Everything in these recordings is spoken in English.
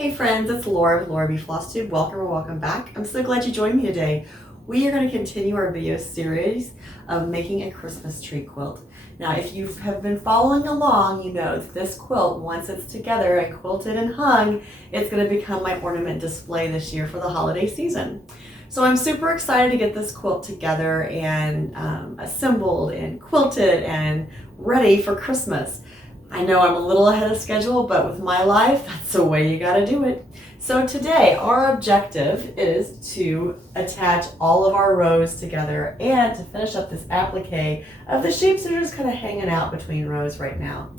Hey friends, it's Laura with Laura B. FlossTube. Welcome or welcome back. I'm so glad you joined me today. We are going to continue our video series of making a Christmas tree quilt. Now, if you have been following along, you know that this quilt, once it's together and quilted and hung, it's going to become my ornament display this year for the holiday season. So I'm super excited to get this quilt together and assembled and quilted and ready for Christmas. I know I'm a little ahead of schedule, but with my life, that's the way you gotta do it. So today, our objective is to attach all of our rows together and to finish up this applique of the shapes that are just kind of hanging out between rows right now.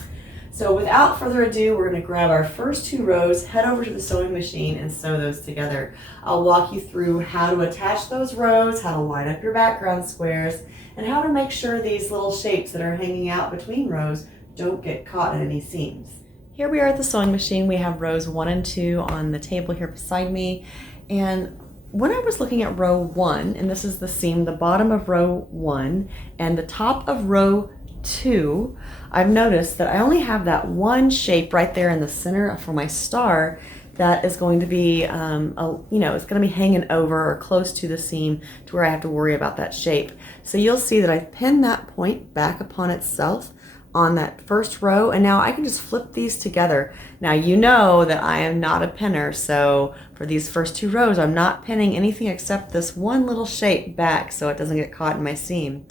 So without further ado, we're gonna grab our first two rows, head over to the sewing machine and sew those together. I'll walk you through how to attach those rows, how to line up your background squares, and how to make sure these little shapes that are hanging out between rows don't get caught in any seams. Here we are at the sewing machine. We have rows 1 and 2 on the table here beside me. And when I was looking at row 1, and this is the seam, the bottom of row 1 and the top of row 2, I've noticed that I only have that one shape right there in the center for my star that is going to be, it's going to be hanging over or close to the seam to where I have to worry about that shape. So you'll see that I've pinned that point back upon itself on that first row, and now I can just flip these together. Now you know that I am not a pinner, so for these first two rows I'm not pinning anything except this one little shape back so it doesn't get caught in my seam.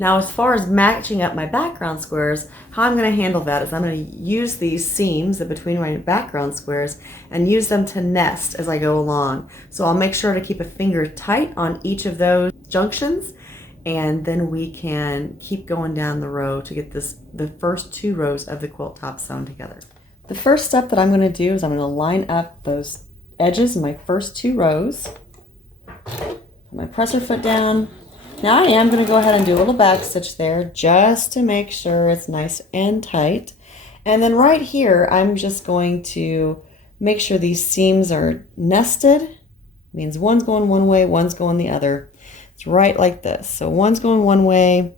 Now as far as matching up my background squares, how I'm going to handle that is I'm going to use these seams between my background squares and use them to nest as I go along. So I'll make sure to keep a finger tight on each of those junctions, and then we can keep going down the row to get the first two rows of the quilt top sewn together. The first step that I'm going to do is I'm going to line up those edges in my first two rows. Put my presser foot down. Now I am going to go ahead and do a little back stitch there just to make sure it's nice and tight. And then right here I'm just going to make sure these seams are nested. It means one's going one way, one's going the other. It's right like this. So one's going one way,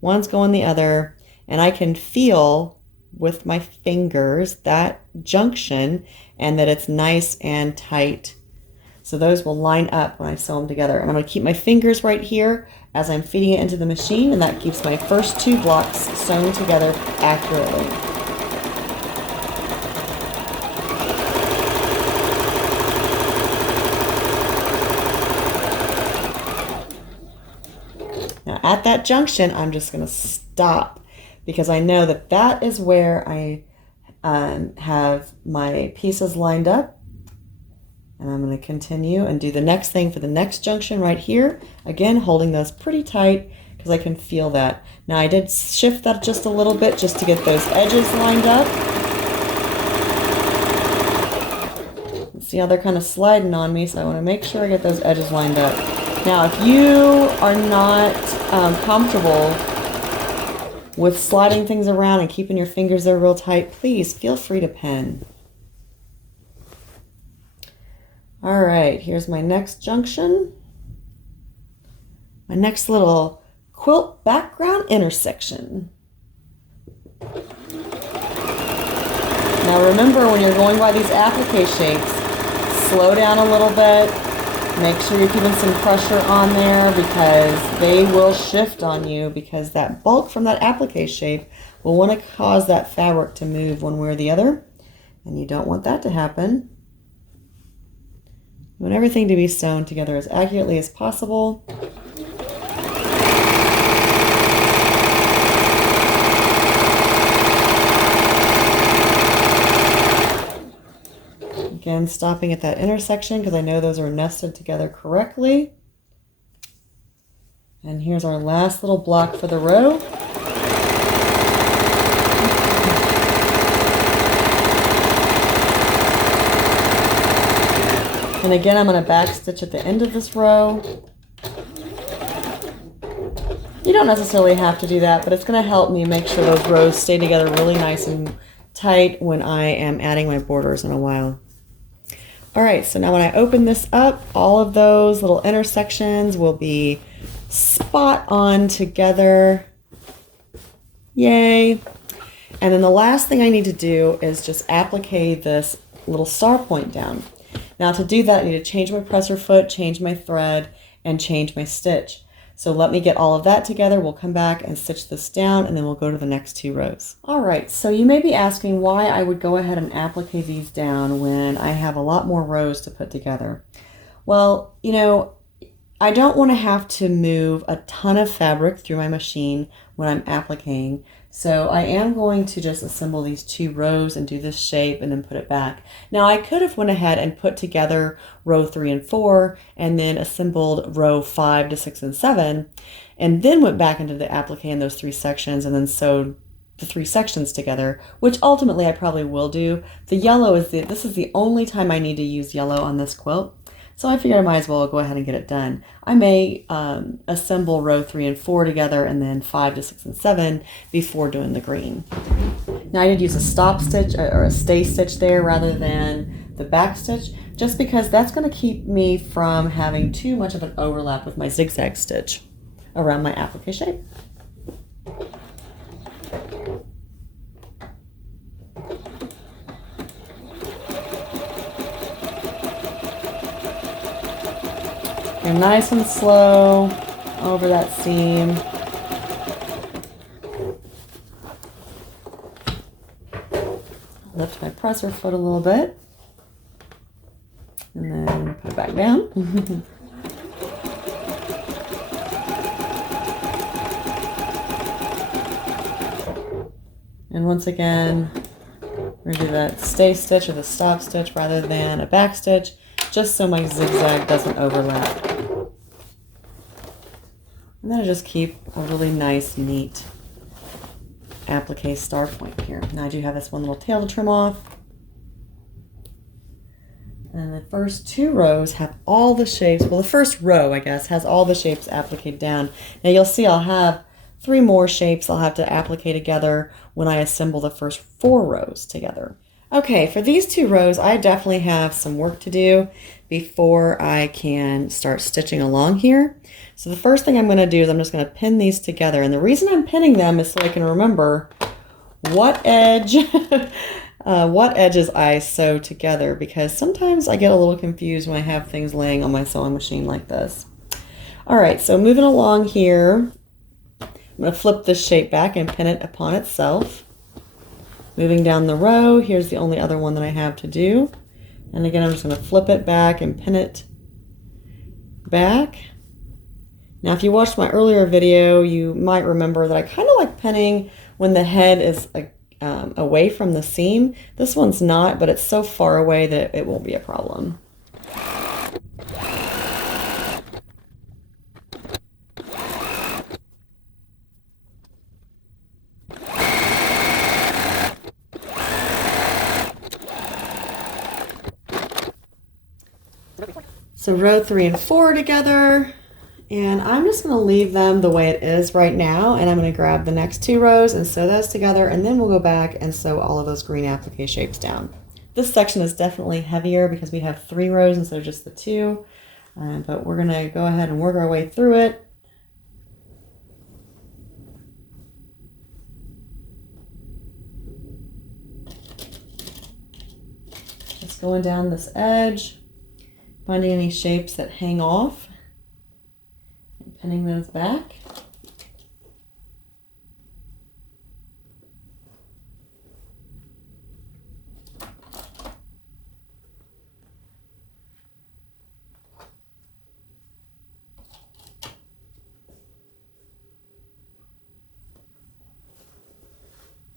one's going the other, and I can feel with my fingers that junction and that it's nice and tight. So those will line up when I sew them together. And I'm going to keep my fingers right here as I'm feeding it into the machine, and that keeps my first two blocks sewn together accurately. Now at that junction, I'm just going to stop because I know that that is where I have my pieces lined up. And I'm going to continue and do the next thing for the next junction right here. Again, holding those pretty tight because I can feel that. Now I did shift that just a little bit just to get those edges lined up. See how they're kind of sliding on me, so I want to make sure I get those edges lined up. Now if you are not comfortable with sliding things around and keeping your fingers there real tight, please feel free to pin. All right, here's my next junction. My next little quilt background intersection. Now remember, when you're going by these applique shapes, slow down a little bit. Make sure you're keeping some pressure on there because they will shift on you, because that bulk from that applique shape will want to cause that fabric to move one way or the other, and you don't want that to happen. You want everything to be sewn together as accurately as possible. Again, stopping at that intersection because I know those are nested together correctly. And here's our last little block for the row. And again, I'm going to back stitch at the end of this row. You don't necessarily have to do that, but it's going to help me make sure those rows stay together really nice and tight when I am adding my borders in a while. All right, so now when I open this up, all of those little intersections will be spot on together. Yay. And then the last thing I need to do is just applique this little star point down. Now to do that, I need to change my presser foot, change my thread, and change my stitch. So let me get all of that together. We'll come back and stitch this down, and then we'll go to the next 2 rows. All right, so you may be asking why I would go ahead and applique these down when I have a lot more rows to put together. Well, you know, I don't want to have to move a ton of fabric through my machine when I'm appliquing. So I am going to just assemble these 2 rows and do this shape and then put it back. Now I could have went ahead and put together row 3 and 4 and then assembled row 5 to 6 and 7 and then went back into the applique in those 3 sections and then sewed the 3 sections together, which ultimately I probably will do. The yellow is this is the only time I need to use yellow on this quilt. So I figured I might as well go ahead and get it done. I may assemble row 3 and 4 together and then 5 to 6 and 7 before doing the green. Now I did use a stop stitch or a stay stitch there rather than the back stitch, just because that's going to keep me from having too much of an overlap with my zigzag stitch around my applique shape. And nice and slow over that seam. Lift my presser foot a little bit and then put it back down. And once again, we're going to do that stay stitch or the stop stitch rather than a back stitch, just so my zigzag doesn't overlap. And then I just keep a really nice, neat applique star point here. Now I do have this one little tail to trim off. And the first 2 rows have all the shapes, well the first row I guess has all the shapes appliqued down. Now you'll see I'll have 3 more shapes I'll have to applique together when I assemble the first 4 rows together. Okay, for these 2 rows, I definitely have some work to do before I can start stitching along here. So the first thing I'm going to do is I'm just going to pin these together. And the reason I'm pinning them is so I can remember what edge, what edges I sew together, because sometimes I get a little confused when I have things laying on my sewing machine like this. All right, so moving along here, I'm going to flip this shape back and pin it upon itself. Moving down the row, here's the only other one that I have to do. And again, I'm just going to flip it back and pin it back. Now, if you watched my earlier video, you might remember that I kind of like pinning when the head is away from the seam. This one's not, but it's so far away that it won't be a problem. So row 3 and 4 together, and I'm just going to leave them the way it is right now, and I'm going to grab the next 2 rows and sew those together, and then we'll go back and sew all of those green applique shapes down. This section is definitely heavier because we have 3 rows instead of just the 2, but we're going to go ahead and work our way through it. Just going down this edge, finding any shapes that hang off and pinning those back.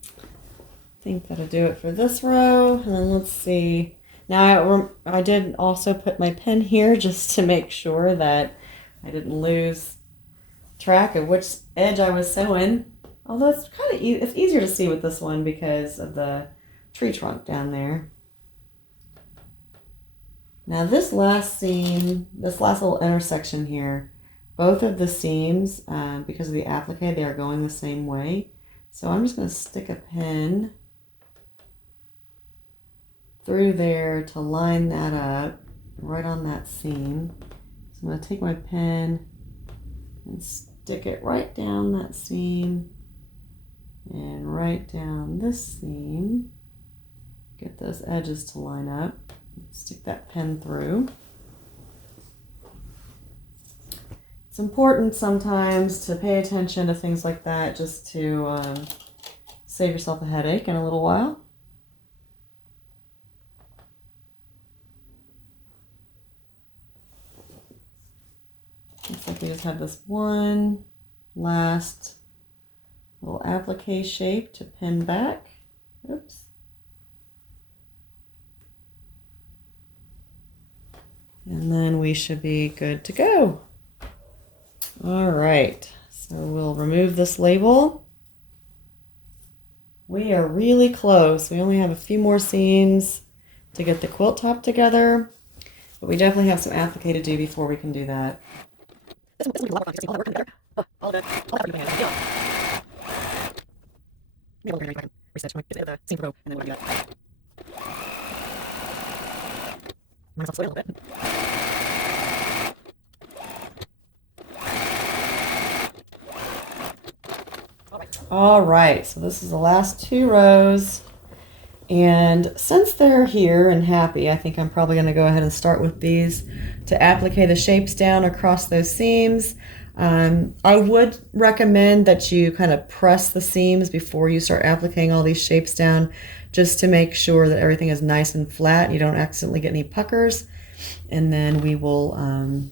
I think that'll do it for this row, and then let's see. Now I did also put my pin here just to make sure that I didn't lose track of which edge I was sewing. Although it's kind of it's easier to see with this one because of the tree trunk down there. Now this last seam, this last little intersection here, both of the seams, because of the applique, they are going the same way. So I'm just going to stick a pin through there to line that up right on that seam. So I'm going to take my pen and stick it right down that seam and right down this seam. Get those edges to line up. Stick that pen through. It's important sometimes to pay attention to things like that just to save yourself a headache in a little while. Looks like we just have this one last little applique shape to pin back. Oops. And then we should be good to go. All right, so we'll remove this label. We are really close. We only have a few more seams to get the quilt top together, but we definitely have some applique to do before we can do that. This will be a lot of fun. All that work together. All the effort you're putting in. Deal. Maybe I'll go reset the seam row, and then we'll do that. Might as well slow it a little bit. All right, so this is the last 2 rows, and since they're here and happy, I think I'm probably going to go ahead and start with these to applique the shapes down across those seams. I would recommend that you kind of press the seams before you start appliquing all these shapes down, just to make sure that everything is nice and flat and you don't accidentally get any puckers. And then we will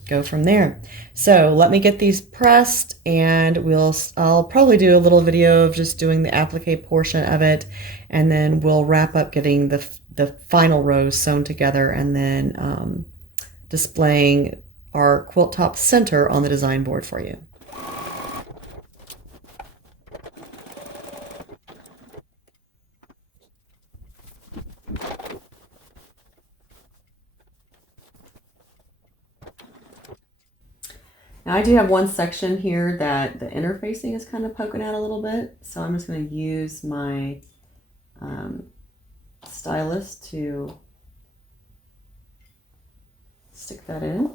go from there. So let me get these pressed, and I'll probably do a little video of just doing the applique portion of it, and then we'll wrap up getting the final rows sewn together, and then displaying our quilt top center on the design board for you. Now I do have one section here that the interfacing is kind of poking out a little bit, so I'm just going to use my stylus to stick that in.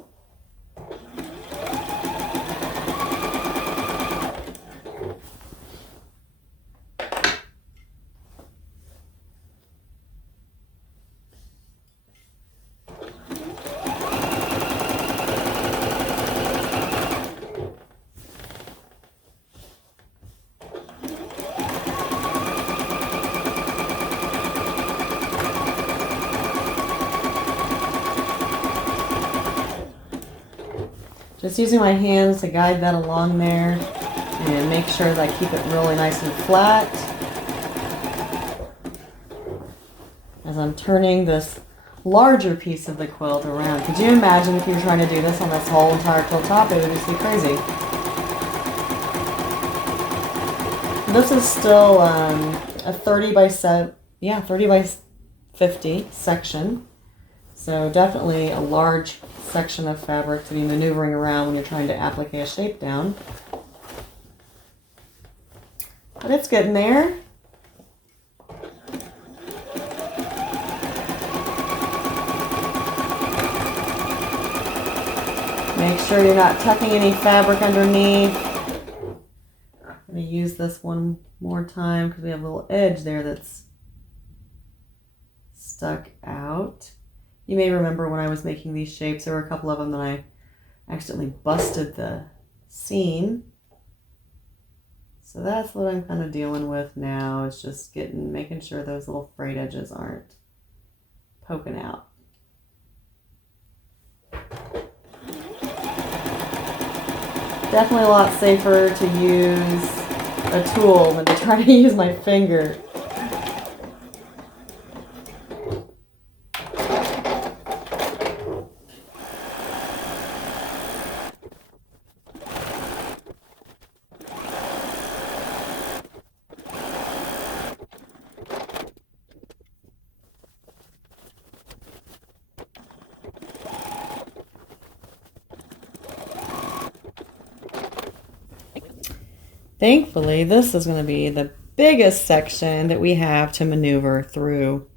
Just using my hands to guide that along there and make sure that I keep it really nice and flat as I'm turning this larger piece of the quilt around. Could you imagine if you were trying to do this on this whole entire quilt top? It would just be crazy. This is still a 30 by 50 section. So definitely a large section of fabric to be maneuvering around when you're trying to applique a shape down. But it's getting there. Make sure you're not tucking any fabric underneath. I'm going to use this one more time because we have a little edge there that's stuck out. You may remember when I was making these shapes, there were a couple of them that I accidentally busted the seam. So that's what I'm kind of dealing with now, is just making sure those little frayed edges aren't poking out. Definitely a lot safer to use a tool than to try to use my finger. Thankfully, this is going to be the biggest section that we have to maneuver through.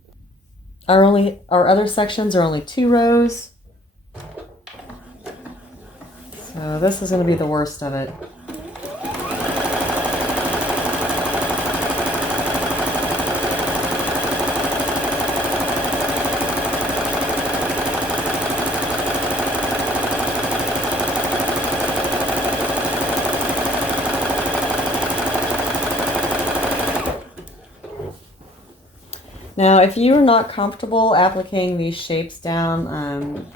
Our other sections are only 2 rows. So this is going to be the worst of it. Now, if you're not comfortable appliquing these shapes down,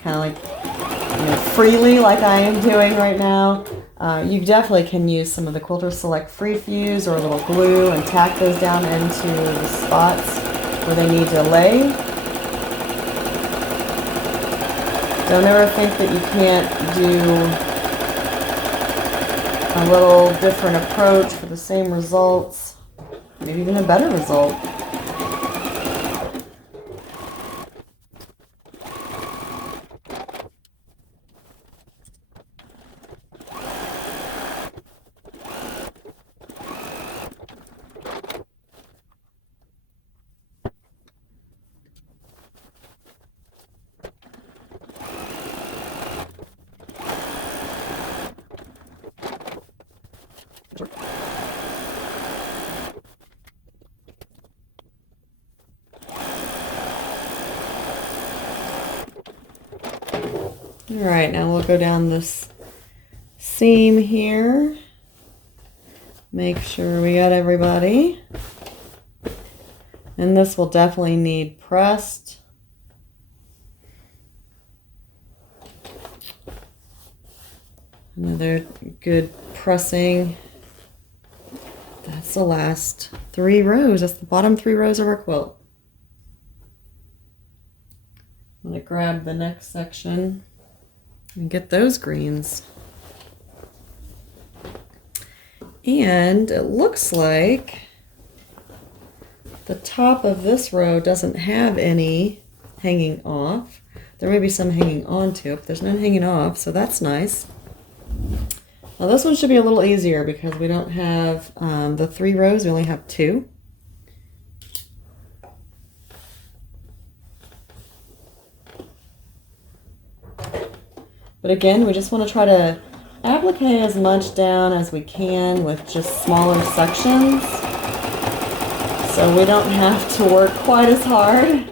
kind of like freely like I am doing right now, you definitely can use some of the Quilter Select Free Fuse or a little glue and tack those down into the spots where they need to lay. Don't ever think that you can't do a little different approach for the same results, maybe even a better result. All right, now we'll go down this seam here. Make sure we got everybody. And this will definitely need pressed. Another good pressing. That's the last 3 rows. That's the bottom 3 rows of our quilt. I'm going to grab the next section and get those greens. And it looks like the top of this row doesn't have any hanging off. There may be some hanging onto it, but there's none hanging off, so that's nice. Now this one should be a little easier because we don't have the 3 rows, we only have 2. But again, we just want to try to applique as much down as we can with just smaller sections, so we don't have to work quite as hard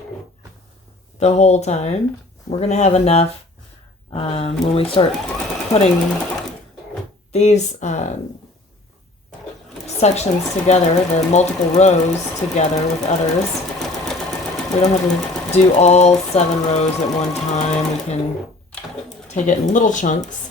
the whole time. We're going to have enough when we start putting these sections together, the multiple rows together with others. We don't have to do all 7 rows at one time. We can take it in little chunks.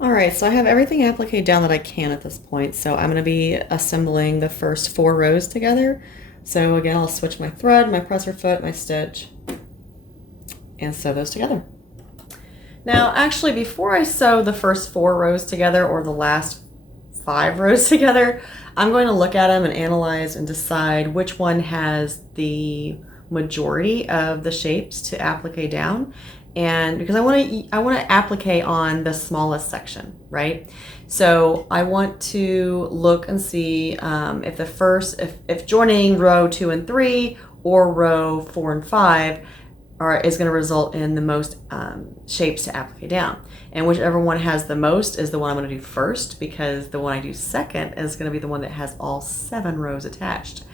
Alright, so I have everything appliqued down that I can at this point, so I'm going to be assembling the first 4 rows together. So again, I'll switch my thread, my presser foot, my stitch, and sew those together. Now actually, before I sew the first 4 rows together or the last 5 rows together, I'm going to look at them and analyze and decide which one has the majority of the shapes to applique down. And because I want to applique on the smallest section, right? So I want to look and see if joining row 2 and 3 or row 4 and 5 is going to result in the most shapes to applique down. And whichever one has the most is the one I'm going to do first, because the one I do second is going to be the one that has all 7 rows attached.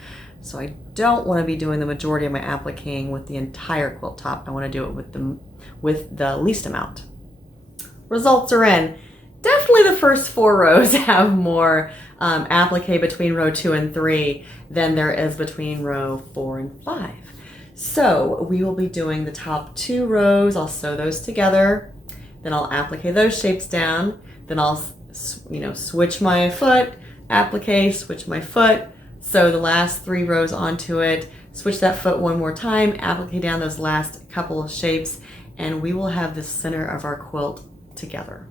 So I don't want to be doing the majority of my appliquing with the entire quilt top. I want to do it with the least amount. Results are in. Definitely the first 4 rows have more applique between row 2 and 3 than there is between row 4 and 5. So we will be doing the top 2 rows. I'll sew those together. Then I'll applique those shapes down. Then I'll switch my foot, applique, switch my foot, sew the last 3 rows onto it, switch that foot one more time, applique down those last couple of shapes, and we will have the center of our quilt together.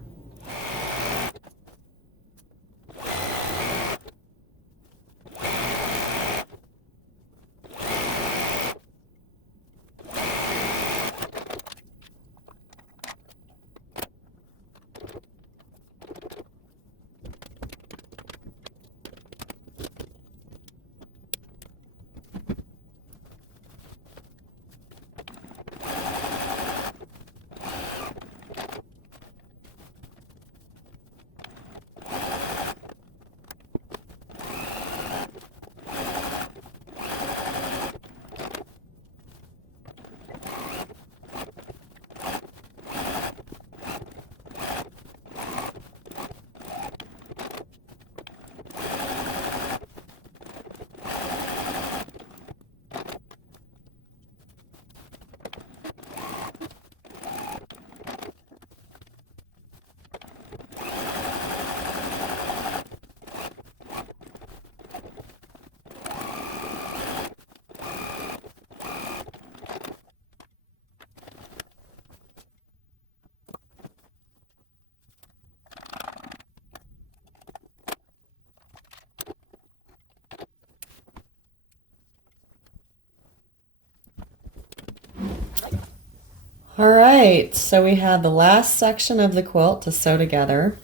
All right, so we have the last section of the quilt to sew together,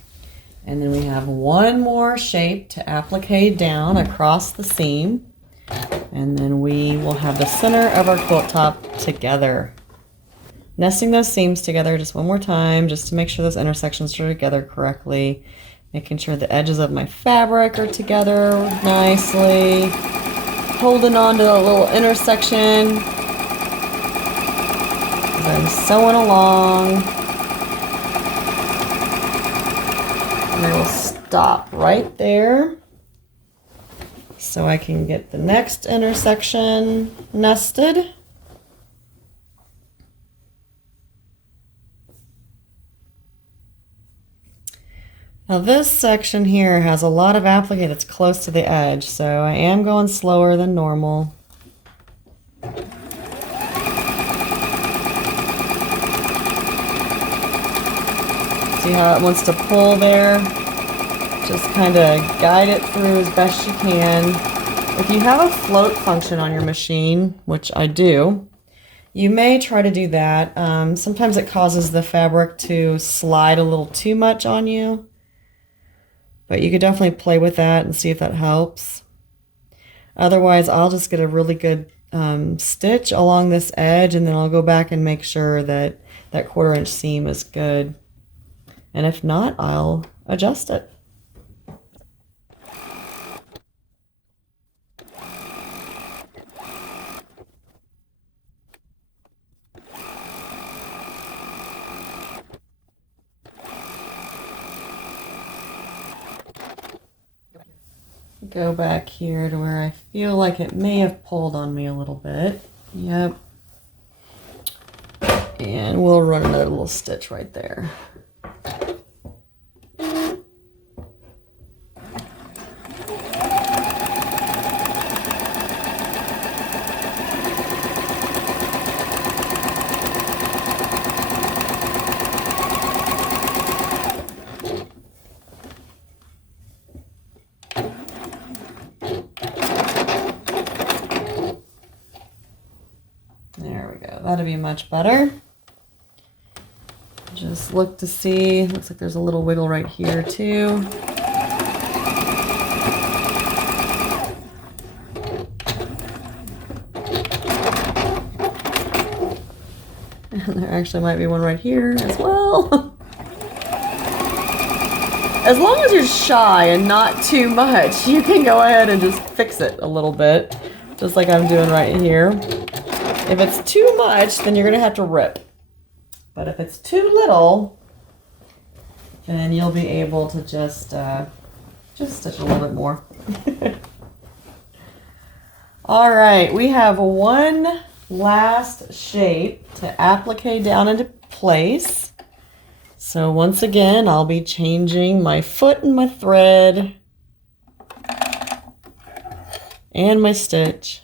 and then we have one more shape to applique down across the seam, and then we will have the center of our quilt top together. Nesting those seams together just one more time, just to make sure those intersections are together correctly, making sure the edges of my fabric are together nicely, holding on to the little intersection. I'm sewing along, and I will stop right there so I can get the next intersection nested. Now this section here has a lot of applique that's close to the edge, so I am going slower than normal. See how it wants to pull there? Just kind of guide it through as best you can. If you have a float function on your machine, which I do, you may try to do that. Sometimes it causes the fabric to slide a little too much on you, but you could definitely play with that and see if that helps. Otherwise, I'll just get a really good stitch along this edge, and then I'll go back and make sure that that 1/4 inch seam is good. And if not, I'll adjust it. Go back here to where I feel like it may have pulled on me a little bit. Yep. And we'll run another little stitch right there. That'll be much better. Just look to see, looks like there's a little wiggle right here too. And there actually might be one right here as well. As long as you're shy and not too much, you can go ahead and just fix it a little bit, just like I'm doing right here. If it's too much, then you're going to have to rip. But if it's too little, then you'll be able to just stitch a little bit more. All right, we have one last shape to applique down into place. So once again, I'll be changing my foot and my thread and my stitch.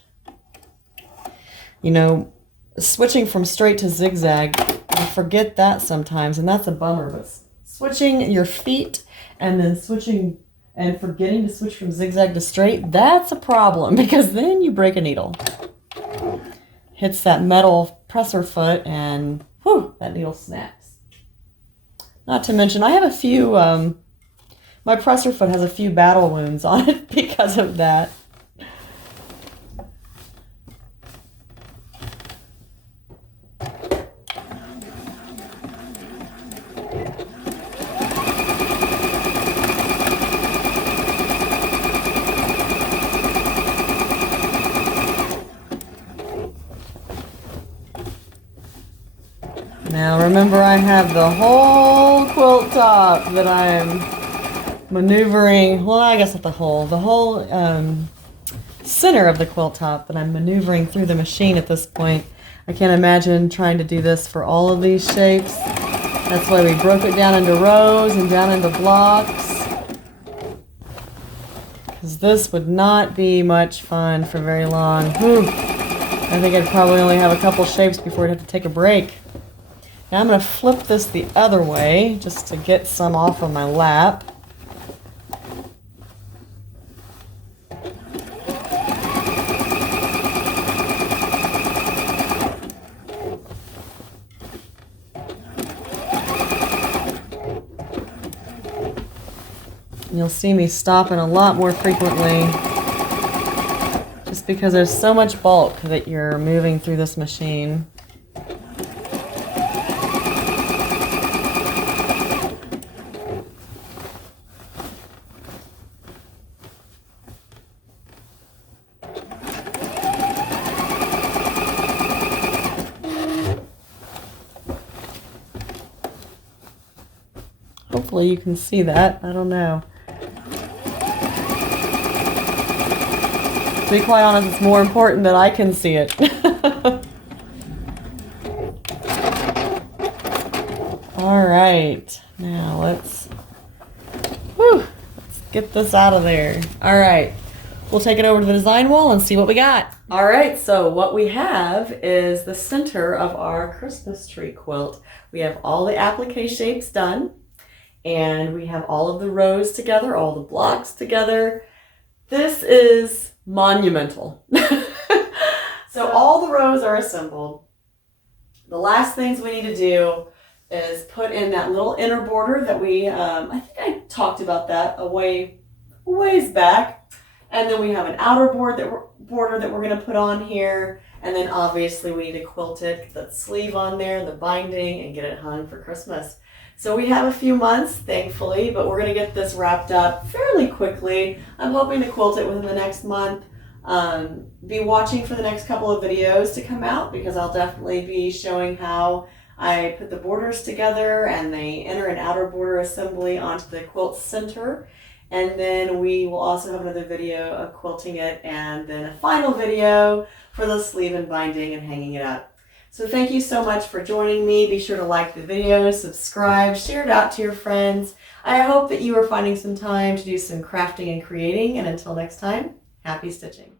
You know, switching from straight to zigzag, I forget that sometimes, and that's a bummer, but switching your feet and then switching and forgetting to switch from zigzag to straight, that's a problem, because then you break a needle. Hits that metal presser foot and whew, that needle snaps. Not to mention, I have a few, my presser foot has a few battle wounds on it because of that. Now remember, I have the whole quilt top that I'm maneuvering, well, I guess not the whole center of the quilt top that I'm maneuvering through the machine at this point. I can't imagine trying to do this for all of these shapes. That's why we broke it down into rows and down into blocks, because this would not be much fun for very long. Whew. I think I'd probably only have a couple shapes before I'd have to take a break. Now I'm going to flip this the other way just to get some off of my lap. You'll see me stopping a lot more frequently just because there's so much bulk that you're moving through this machine. Hopefully you can see that. I don't know. To be quite honest, it's more important that I can see it. All right, now let's get this out of there. All right, we'll take it over to the design wall and see what we got. All right, so what we have is the center of our Christmas tree quilt. We have all the applique shapes done, and we have all of the rows together, all the blocks together. This is monumental. So all the rows are assembled. The last things we need to do is put in that little inner border that we, I think I talked about that a ways back. And then we have an outer border that we're going to put on here. And then obviously we need to quilt it, get that sleeve on there, the binding, and get it hung for Christmas. So we have a few months, thankfully, but we're going to get this wrapped up fairly quickly. I'm hoping to quilt it within the next month. Be watching for the next couple of videos to come out, because I'll definitely be showing how I put the borders together and the inner and outer border assembly onto the quilt center. And then we will also have another video of quilting it, and then a final video for the sleeve and binding and hanging it up. So thank you so much for joining me. Be sure to like the video, subscribe, share it out to your friends. I hope that you are finding some time to do some crafting and creating. And until next time, happy stitching.